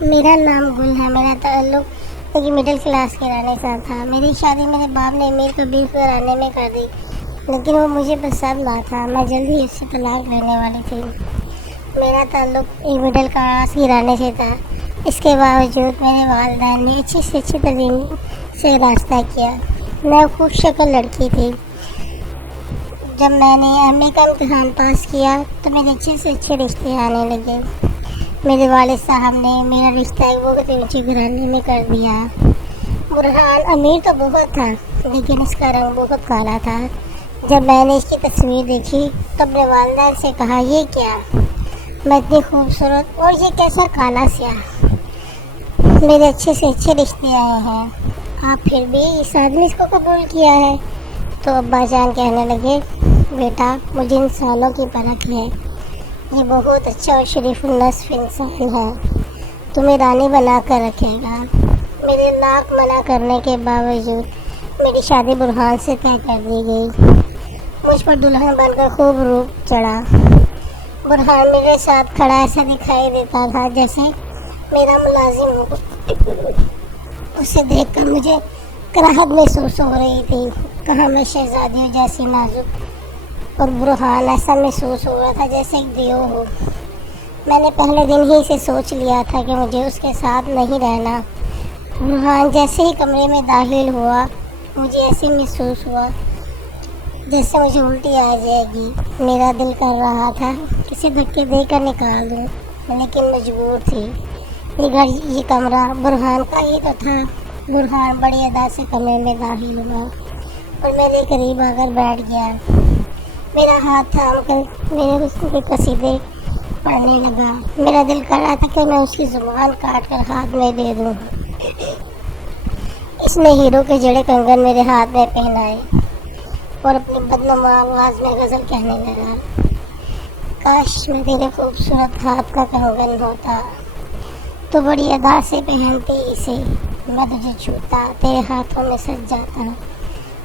میرا نام گل ہے. میرا تعلق ایک مڈل کلاس کے رہنے سے تھا. میری شادی میرے باپ نے امیر کو 20 کرانے میں کر دی، لیکن وہ مجھے پسند نہ تھا. میں جلد ہی اس سے طلاق لینے والی تھی. میرا تعلق ایک مڈل کلاس کے رہنے سے تھا. اس کے باوجود میرے والدین نے اچھی سے اچھی تعلیم سے راستہ کیا. میں خوب شکل لڑکی تھی. جب میں نے ایم اے کا امتحان پاس کیا تو میرے اچھے سے اچھے رشتے آنے لگے. میرے والد صاحب نے میرا رشتہ ایک بہت اونچی گھرانے میں کر دیا. برہان امیر تو بہت تھا، لیکن اس کا رنگ بہت کالا تھا. جب میں نے اس کی تصویر دیکھی تو اپنے والدین سے کہا، یہ کیا، میں اتنی خوبصورت اور یہ کیسا کالا سیاہ. میرے اچھے سے اچھے رشتے آئے ہیں، آپ پھر بھی اس آدمی کو قبول کیا ہے. تو ابا جان کہنے لگے، بیٹا مجھے انسانوں کی پرکھ ہے. یہ بہت اچھا اور شریف النصف انسان ہے، تمہیں رانی بنا کر رکھے گا. میرے لاکھ منع کرنے کے باوجود میری شادی برہان سے طے کر دی گئی. مجھ پر دلہن بن کر خوب روپ چڑھا. برہان میرے ساتھ کھڑا ایسا دکھائی دیتا تھا جیسے میرا ملازم ہو. اسے دیکھ کر مجھے کراہت محسوس ہو رہی تھی. کہاں میں شہزادیوں جیسی نازک، اور برہان ایسا محسوس ہو رہا تھا جیسے ایک دیو ہو. میں نے پہلے دن ہی سے سوچ لیا تھا کہ مجھے اس کے ساتھ نہیں رہنا. برہان جیسے ہی کمرے میں داخل ہوا مجھے ایسے محسوس ہوا جیسے مجھے الٹی آ جائے گی. میرا دل کر رہا تھا کسی دھکے دے کر نکال دوں، لیکن مجبور تھی. یہ گھر، یہ کمرہ برہان کا ہی تو تھا. برہان بڑی ادا سے کمرے میں داخل ہوا اور میرے قریب آ کر بیٹھ گیا. میرا ہاتھ تھام کر میرے حسن کے قصیدے پڑھنے لگا. میرا دل کر رہا تھا کہ میں اس کی زبان کاٹ کر ہاتھ میں دے دوں. اس نے ہیرو کے جڑے کنگن میرے ہاتھ میں پہنائے اور اپنی بدنما آواز میں غزل کہنے لگا، کاش میں تیرے خوبصورت ہاتھ کا کنگن ہوتا، تو بڑی ادا سے پہنتی اسے. میں تجھے چھوتا، تیرے ہاتھوں میں سج جاتا.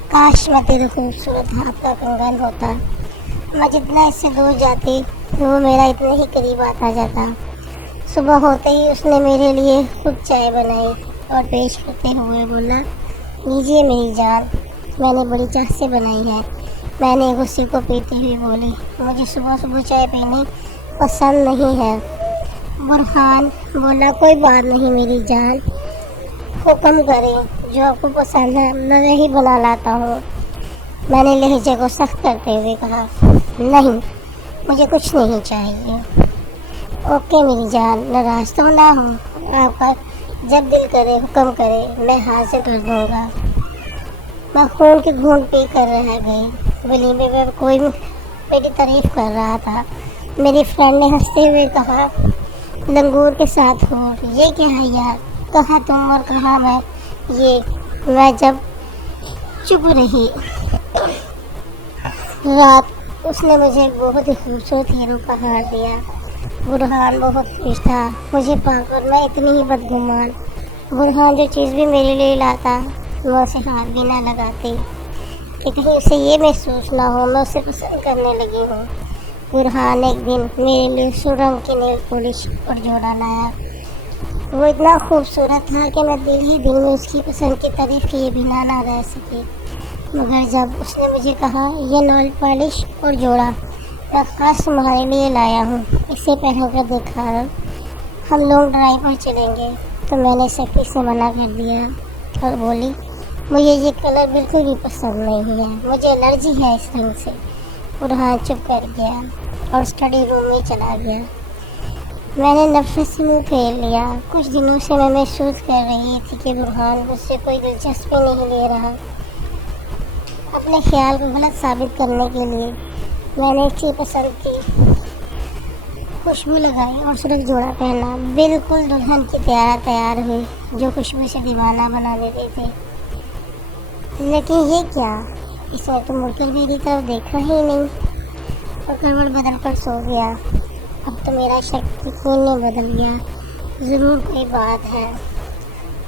کاش میں تیرے خوبصورت ہاتھ کا کنگن ہوتا. میں جتنا اس سے دور جاتی وہ میرا اتنے ہی قریب آتا جاتا. صبح ہوتے ہی اس نے میرے لیے خود چائے بنائی اور پیش کرتے ہوئے بولا، لیجیے میری جان، میں نے بڑی چاہ سے بنائی ہے. میں نے غصے کو پیتے ہوئے بولی، مجھے صبح صبح چائے پینی پسند نہیں ہے. برہان بولا، کوئی بات نہیں میری جان، حکم کریں، جو آپ کو پسند ہے میں وہی بنا لاتا ہوں. میں نے لہجے کو سخت کرتے ہوئے کہا، نہیں مجھے کچھ نہیں چاہیے. اوکے میری جان، ناراض تو نہ ہوں، آپ کا جب دل کرے حکم کرے میں حاضر کر دوں گا. میں خون کے گھونٹ پی کر رہ گئی. ولیمے میں کوئی میری تعریف کر رہا تھا. میری فرینڈ نے ہنستے ہوئے کہا، لنگور کے ساتھ ہو، یہ کیا ہے یار، کہاں تم اور کہاں میں. میں جب چپ رہی. رات اس نے مجھے بہت ہی خوبصورت ہیرو پہاڑ دیا. برہان بہت خوش تھا مجھے پا کر. میں اتنی ہی بدگمان. برہان جو چیز بھی میرے لیے لاتا میں اسے ہاتھ بھی نہ لگاتی کہ کہیں اسے یہ محسوس نہ ہو میں اسے پسند کرنے لگی ہوں. برہان ایک دن میرے لیے سرنگ کی نیل پولش اور جوڑا لایا. وہ اتنا خوبصورت تھا کہ میں دل ہی دل میں اس کی پسند کی تعریف کیے بنا نہ رہ سکی. مگر جب اس نے مجھے کہا، یہ نیل پالش اور جوڑا میں خاص تمہارے لیے لایا ہوں، اسے پہن کر دکھا، ہم لوگ ڈرائیو پر چلیں گے، تو میں نے سختی سے منع کر دیا اور بولی، مجھے یہ کلر بالکل بھی پسند نہیں ہے، مجھے الرجی ہے اس رنگ سے. برہان چپ کر گیا اور اسٹڈی روم میں چلا گیا. میں نے نفرت سے منہ پھیر لیا. کچھ دنوں سے میں محسوس کر رہی تھی کہ برہان مجھ سے کوئی دلچسپی نہیں لے رہا. اپنے خیال کو غلط ثابت کرنے کے لیے میں نے ایک چیز پسند کی، خوشبو لگائی اور سرخ جوڑا پہنا. بالکل دلہن کی طرح تیار ہوئی جو خوشبو سے دیوانہ بنا دیتی تھی. لیکن یہ کیا، اس نے تو مڑ کر میری طرف دیکھا ہی نہیں اور کروٹ بدل کر سو گیا. اب تو میرا شک یقین بدل گیا. ضرور کوئی بات ہے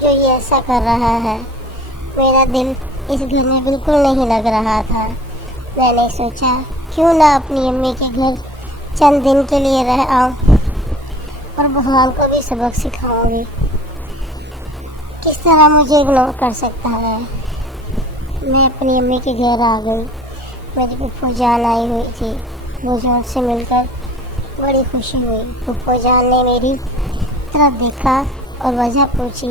جو یہ ایسا کر رہا ہے. میرا دل اس گھر میں بالکل نہیں لگ رہا تھا. میں نے سوچا کیوں نہ اپنی امی کے گھر چند دن کے لیے رہ آؤں. اور بہان کو بھی سبق سکھاؤں گی کس طرح مجھے اگنور کر سکتا ہے۔ میں اپنی امی کے گھر آ گئی۔ میری پھپھو جان آئی ہوئی تھی، مجھے ان سے مل کر بڑی خوشی ہوئی۔ پھپھو جان نے میری طرف دیکھا اور وجہ پوچھی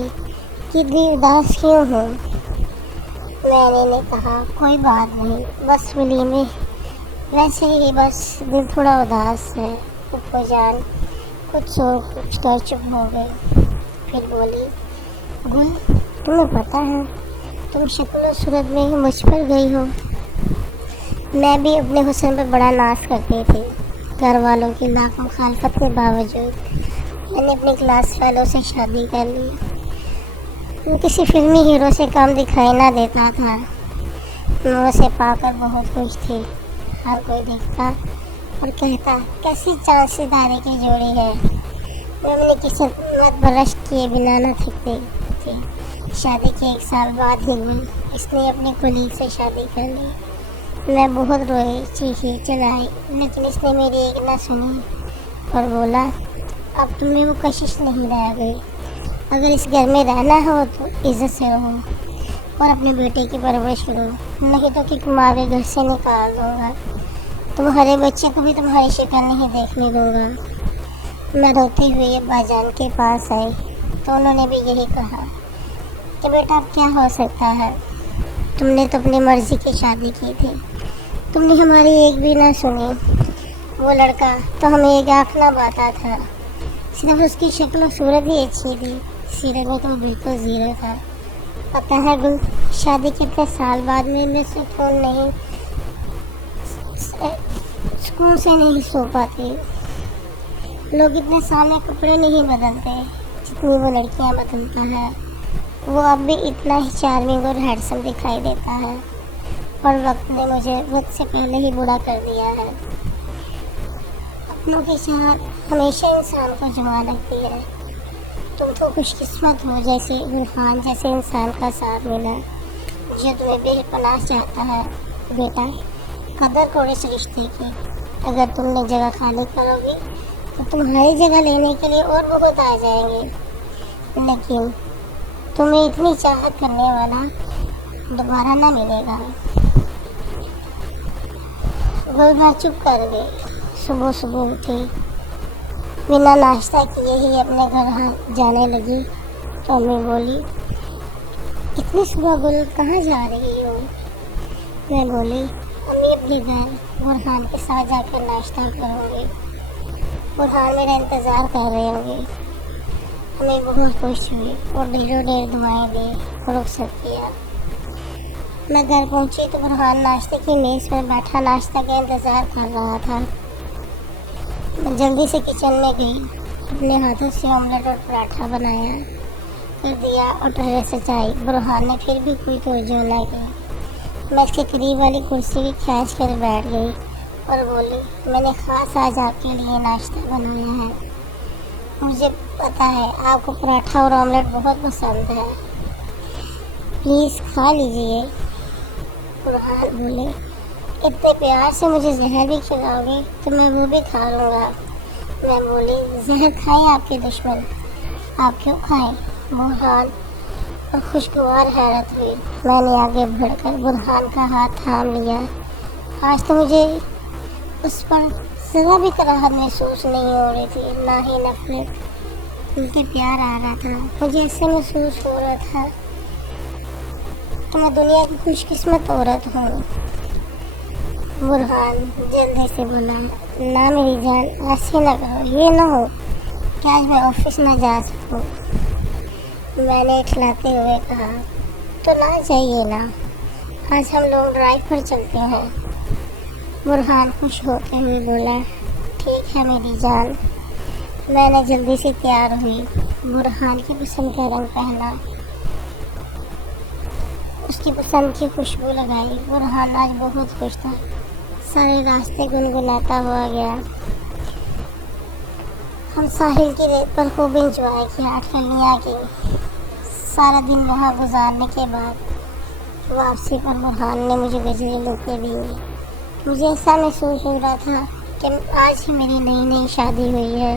کہ اتنی اداس کیوں ہوں؟ میں نے کہا کوئی بات نہیں، بس ولیمے ویسے ہی، بس دل تھوڑا اداس ہے۔ پھپھو جان کچھ سوچ کر چپ ہو گئی، پھر بولی گل تمہیں پتہ ہے تم شکل و صورت میں ہی مجھ پر گئی ہو۔ میں بھی اپنے حسن پر بڑا ناز کرتی تھی۔ گھر والوں کی لاکھ مخالفت کے باوجود میں نے اپنی کلاس والوں سے شادی کر لی۔ وہ کسی فلمی ہیرو سے کم دکھائی نہ دیتا تھا۔ میں اسے پا کر بہت خوش تھی۔ ہر کوئی دیکھتا اور کہتا کیسی چاند ستارے کی جوڑی ہے۔ میں اپنی قسمت پر رشک کیے بنا نہ تھکتی تھی۔ شادی کے 1 سال بعد ہی اس نے اپنی کولیگ سے شادی کر لی۔ میں بہت روئی، چیخی چلائی، لیکن اس نے میری ایک نہ سنی اور بولا اب تم میں وہ کشش نہیں رہ گئی۔ اگر اس گھر میں رہنا ہو تو عزت سے رہو اور اپنے بیٹے کی پرورش کرو، نہیں تو کہ کما کے گھر سے نکال دوں گا۔ تمہارے بچے کو بھی تمہاری شکل نہیں دیکھنے دوں گا۔ میں روتی ہوئی ابا جان کے پاس آئی تو انہوں نے بھی یہی کہا کہ بیٹا اب کیا ہو سکتا ہے، تم نے تو اپنی مرضی کی شادی کی تھی، تم نے ہماری ایک بھی نہ سنی۔ وہ لڑکا تو ہمیں ایک آنکھ نہ باتا تھا، صرف اس کی شکل و صورت ہی اچھی تھی، سیرت میں تو بالکل زیرو تھا۔ پتہ ہے گل، شادی کے اتنے سال بعد میں سکون سے نہیں سو پاتی۔ لوگ اتنے سال میں کپڑے نہیں بدلتے جتنی وہ لڑکیاں بدلتا ہے۔ وہ اب بھی اتنا ہی چارمنگ اور ہینڈسم دکھائی دیتا ہے، اور وقت نے مجھے وقت سے پہلے ہی بوڑھا کر دیا ہے۔ اپنوں کی چاہت ہمیشہ انسان کو جوان رکھتی ہے۔ تم تو خوش قسمت ہو جیسے برہان جیسے انسان کا ساتھ ملا جو تمہیں بے پناہ چاہتا ہے۔ بیٹا قدر کرو اس رشتے کی، اگر تم نے جگہ خالی کرو گی تو تمہاری جگہ لینے کے لیے اور بہت آ جائیں گے، لیکن تمہیں اتنی چاہت کرنے والا دوبارہ نہ ملے گا۔ گلبا چپ کر گئی۔ صبح اٹھی، بنا ناشتہ کیے ہی اپنے گھر جانے لگی تو امی بولی اتنی صبح گل کہاں جا رہی ہو؟ میں بولی امی اپنے گھر برہان کے ساتھ جا کر ناشتہ کروں گی، برہان میرا انتظار کر رہے ہوں گے۔ ہمیں بہت خوش ہوئی اور ڈھیروں ڈھیر دعائیں دی اور رخصت کیا۔ میں گھر پہنچی تو برہان ناشتے کی میز پر بیٹھا ناشتہ کا انتظار کر رہا تھا۔ میں جلدی سے کچن میں گئی، اپنے ہاتھوں سے آملیٹ اور پراٹھا بنایا کر دیا اور ٹرے سجائی۔ برہان نے پھر بھی کوئی توجہ نہ کی۔ میں اس کے قریب والی کرسی بھی کھینچ کر بیٹھ گئی اور بولی میں نے خاص آج آپ کے لیے ناشتہ بنایا ہے، مجھے پتہ ہے آپ کو پراٹھا اور آملیٹ بہت پسند ہے، پلیز کھا لیجیے۔ برہان بولے اتنے پیار سے مجھے زہر بھی کھلاؤ گی تو میں وہ بھی کھا لوں گا۔ میں بولی زہر کھائیں آپ کے دشمن، آپ کیوں کھائیں؟ برہان اور خوشگوار حیرت ہوئی۔ میں نے آگے بڑھ کر برہان کا ہاتھ تھام لیا۔ آج تو مجھے اس پر ذرا بھی کراہت محسوس نہیں ہو رہی تھی، نہ ہی نفرت، بلکہ پیار آ رہا تھا۔ مجھے ایسے محسوس ہو رہا تھا کہ میں دنیا کی خوش قسمت عورت ہوں۔ برہان جلدی سے بولا نہ میری جان، ایسے نہ کرو، یہ نہ ہو کہ آج میں آفس نہ جا سکوں۔ میں نے اٹھلاتے ہوئے کہا تو نہ جائیے نا، آج ہم لوگ ڈرائیو پر چلتے ہیں۔ برہان خوش ہوتے ہوئے بولا ٹھیک ہے میری جان۔ میں نے جلدی سے تیار ہوئی، برہان کی پسند کا رنگ پہنا، اس کی پسند کی خوشبو لگائی۔ برہان آج بہت خوش تھا، سارے راستے گنگناتا ہوا گیا۔ ہم ساحل کی ریت پر خوب انجوائے کیا، ٹھنڈیاں کی۔ سارا دن وہاں گزارنے کے بعد واپسی پر برہان نے مجھے گجرے لوٹے دی۔ مجھے ایسا محسوس ہو رہا تھا کہ آج ہی میری نئی شادی ہوئی ہے۔